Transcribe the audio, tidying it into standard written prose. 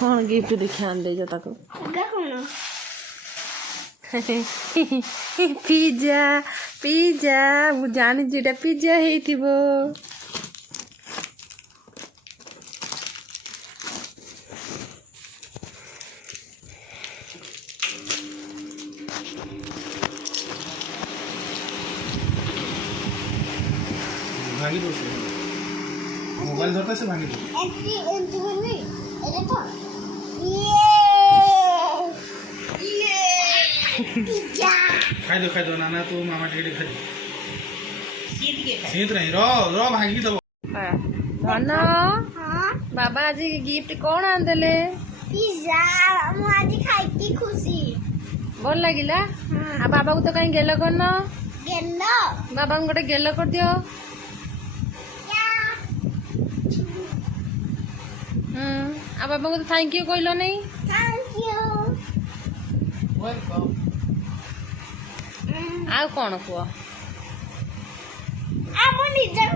कौन गिफ्ट देखिए आन दे ताको पिज्जा पिज्जा मु जानी जेटा पिज्जा हेतिबो भागी दो मोबाइल धरता से भागी दो खाई दो नाना तू मामा टेडी खाई सीत नहीं रो रो भागी दो धन बाबा आज गिफ्ट कौन आंदेले पिज्जा मु आज खाइती खुशी भल लागिला आ बाबा को तो कहीं गेल करन गेलो बाबा को गोटे गेल कर दियो आ बाबा को तो थैंक यू कहलो नहीं थैंक यू वेलकम आ कौन कुआ आ मु निजा